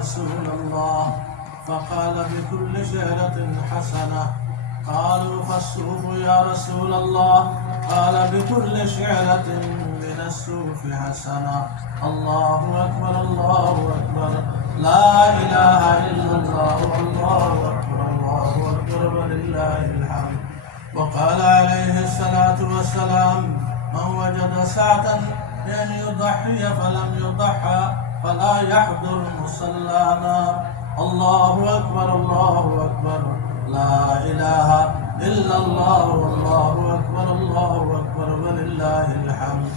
رسول الله؟ فقال بكل شعرة حسنة. قالوا فالصوف يا رسول الله؟ قال بكل شعرة من الصوف حسنة. الله أكبر الله أكبر، لا إله إلا الله، الله أكبر الله أكبر ولله الحمد. وقال عليه الصلاة والسلام: من وجد سعة أن يضحي فلم يضحى فلا يحضر مصلانا. الله أكبر الله أكبر، لا إله إلا الله، والله أكبر الله أكبر ولله الحمد.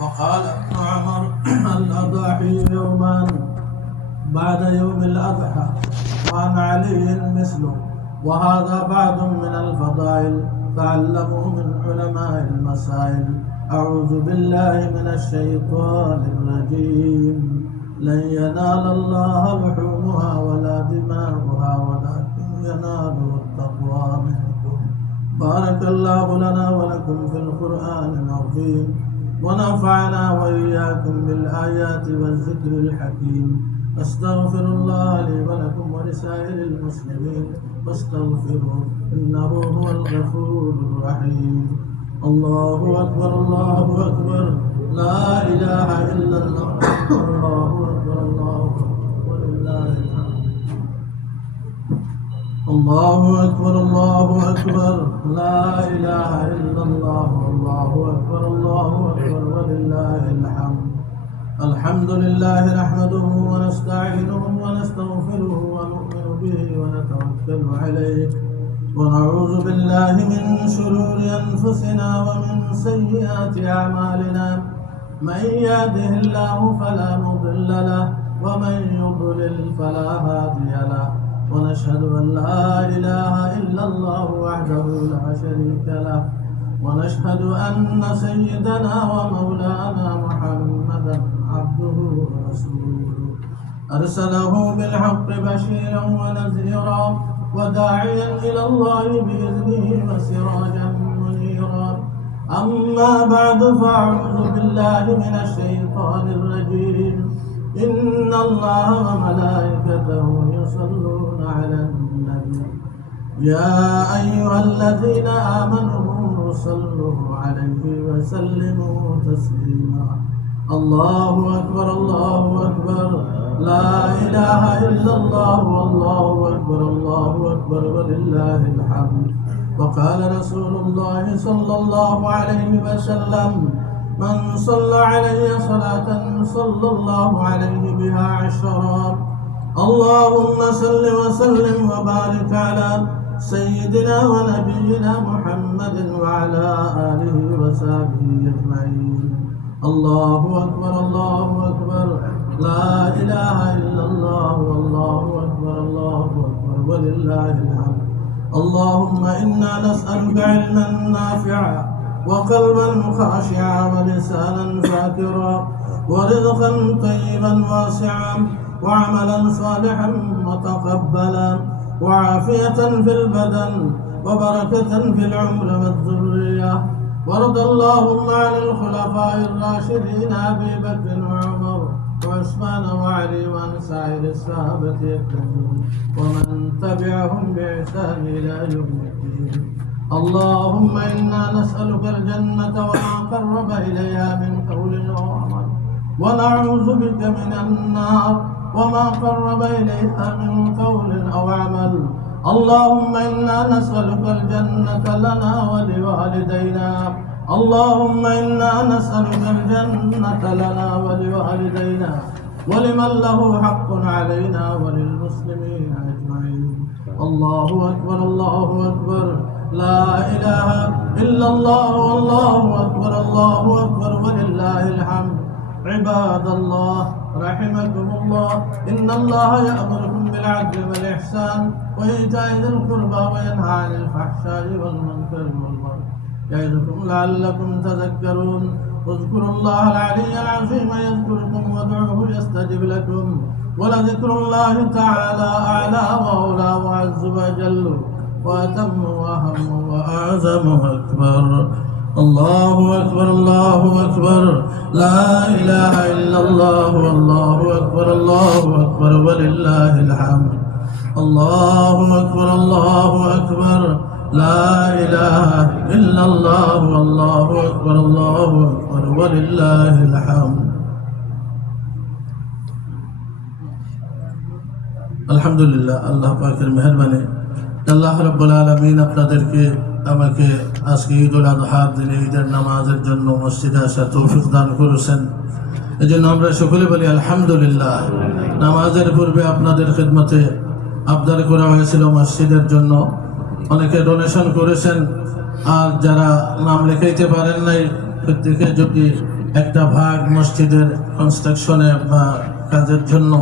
وقال ابن عمر: الأضاحي يومان بعد يوم الأضحى. وعن علي مثله. وهذا بعض من الفضائل تعلموا من علماء المسائل. أعوذ بالله من الشيطان الرجيم. لن ينال الله لحومها ولا دماؤها ولكن يناله التقوى منكم. بارك الله لنا ولكم في القرآن العظيم، ونفعنا وإياكم بالآيات والذكر الحكيم. أستغفر الله لي ولكم ولسائر المسلمين فاستغفروه إنه هو الغفور الرحيم. الله أكبر الله أكبر، لا إله إلا الله، الله أكبر الله أكبر ولله الحمد. الله أكبر الله أكبر، لا إله إلا الله، الله أكبر الله أكبر ولله الحمد. الحمد لله نحمده ونستعينه ونستغفره ونؤمن به ونتوكل عليه، ونعوذ بالله من شرور أنفسنا ومن سيئات أعمالنا. من يهده الله فلا مضل له، ومن يضلل فلا هادي له. ونشهد أن لا إله إلا الله وحده لا شريك له، ونشهد أن سيدنا ومولانا محمدا عبده ورسوله، أرسله بالحق بشيرا ونذيرا وداعيا إلى الله بإذنه وسراجا منيرا. أما بعد، فأعوذ بالله من الشيطان الرجيم. إن الله وملائكته يصلون على النبي يا أيها الذين آمنوا صلوا عليه وسلموا تسليما. الله أكبر الله أكبر، لا إله إلا الله، والله أكبر الله أكبر ولله الحمد. وقال رسول الله صلى الله عليه وسلم: من صلى علي صلاة صلى الله عليه بها عشرا. اللهم صل وسلم وبارك على سيدنا ونبينا محمد وعلى آله وصحبه أجمعين. الله أكبر الله أكبر، لا إله إلا الله، والله أكبر الله أكبر ولله الحمد. اللهم إنا نسألك علما نافعا وقلبا خاشعا ولسانا ذاكرا ورزقا طيبا واسعا وعملا صالحا متقبلا وعافية في البدن وبركة في العمر والذرية. وارض اللهم عن الخلفاء الراشدين أبي بكر وعمر وعثمان وعلي وعن سائر الصحابة أجمعين ومن تبعهم بإحسان إلى يوم الدين. اللهم إنا نسألك الجنة وما قرب إليها من قول وعمل، ونعوذ بك من النار وما قرب إليها من قول أو عمل. اللهم إنا نسألك الجنة لنا ولوالدينا. اللهم إنا نسألك الجنة لنا ولوالدينا ولمن له حق علينا وللمسلمين أجمعين. الله أكبر الله أكبر، لا إله إلا الله، والله أكبر الله أكبر ولله الحمد. عباد الله رحمكم الله، إن الله يأمركم بالعدل والإحسان وإيتاء ذي القربى وينهى عن الفحشاء والمنكر والبغي يعظكم لعلكم تذكرون. اذكروا الله العلي العظيم يذكركم وادعوه يستجب لكم، ولذكر الله تعالى أعلى وأولى وأعز وأجل وأتم وأهم وأعظم وأكبر. الله أكبر الله أكبر لا إله إلا الله والله أكبر الله أكبر ولله الحمد الله أكبر الله أكبر لا إله إلا الله والله أكبر الله أكبر ولله الحمد আলহামদুলিল্লাহ আল্লাহ পাকের মেহেরবানি আল্লাহ রাব্বুল আলামিন আপনাদেরকে আমাকে আজকে ঈদুল আযহার দিনে ঈদের নামাজের জন্য মসজিদে আসার তৌফিক দান করেছেন। এজন্য আমরা সকলে বলি আলহামদুলিল্লাহ। নামাজের পূর্বে আপনাদের খিদমতে আবদার করা হয়েছিল মসজিদের জন্য, অনেকে ডোনেশন করেছেন, আর যারা নাম লেখাইতে পারেন নাই প্রত্যেকে যদি একটা ভাগ মসজিদের কনস্ট্রাকশনে বা কাজের জন্য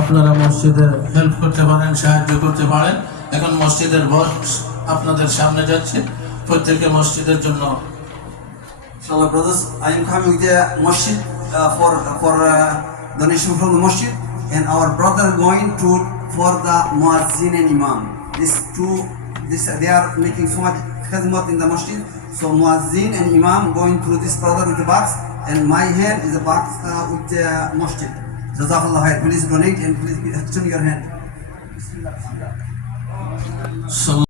আপনারা মসজিদে হেল্প করতে পারেন, সাহায্য করতে পারেন। এখন মসজিদের বক্স আপনাদের সামনে যাচ্ছে, প্রত্যেকে মসজিদের জন্য। Inshallah, brothers, I am coming with the masjid for donation from the masjid, and our brother going to for the muazzin and imam. They are making so much khidmat in the masjid. So muazzin and imam going through this brother with the box, and my hand is the box with the masjid. Jazakallah khair. Please donate and please extend your hand.